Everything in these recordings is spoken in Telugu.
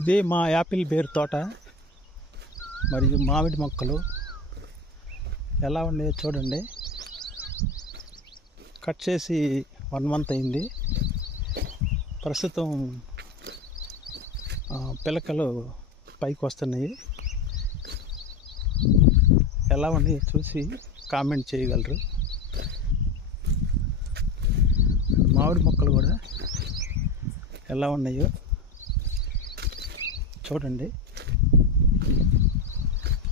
ఇదే మా యాపిల్ బేర్ తోట మరియు మామిడి మొక్కలు ఎలా ఉన్నాయో చూడండి. కట్ చేసి 1 మంత్ అయింది. ప్రస్తుతం పిలకలు పైకి వస్తున్నాయి. ఎలా ఉన్నాయో చూసి కామెంట్ చేయగలరు. మామిడి మొక్కలు కూడా ఎలా ఉన్నాయో చూడండి.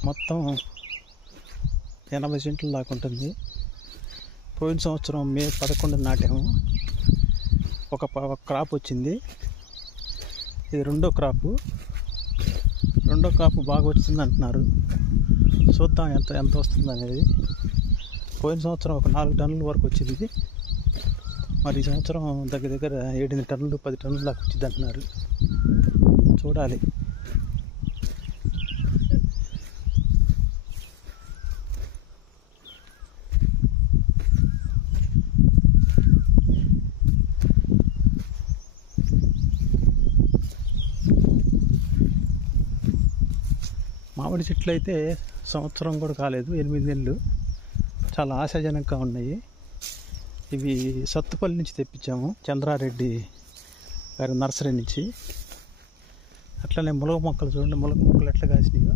మొత్తం 80 సెంట్లు దాకా ఉంటుంది. పోయిన సంవత్సరం మే 11 నాటాము. ఒక క్రాప్ వచ్చింది. ఇది రెండో క్రాపు బాగా వచ్చింది అంటున్నారు. చూద్దాం ఎంత వస్తుంది అనేది. పోయిన సంవత్సరం ఒక 4 టన్నుల వరకు వచ్చింది. మరి ఈ సంవత్సరం దగ్గర 7 టన్నులు 10 టన్నుల దాకా వచ్చింది అంటున్నారు. చూడాలి. మామిడి చెట్లు అయితే సంవత్సరం కూడా కాలేదు, 8 నెలలు. చాలా ఆశాజనకంగా ఉన్నాయి. ఇవి సత్తుపల్లి నుంచి తెప్పించాము, చంద్రారెడ్డి గారి నర్సరీ నుంచి. అట్లనే ములగ మొక్కలు చూడండి, ములగ మొక్కలు ఎట్లా కాసినాయో.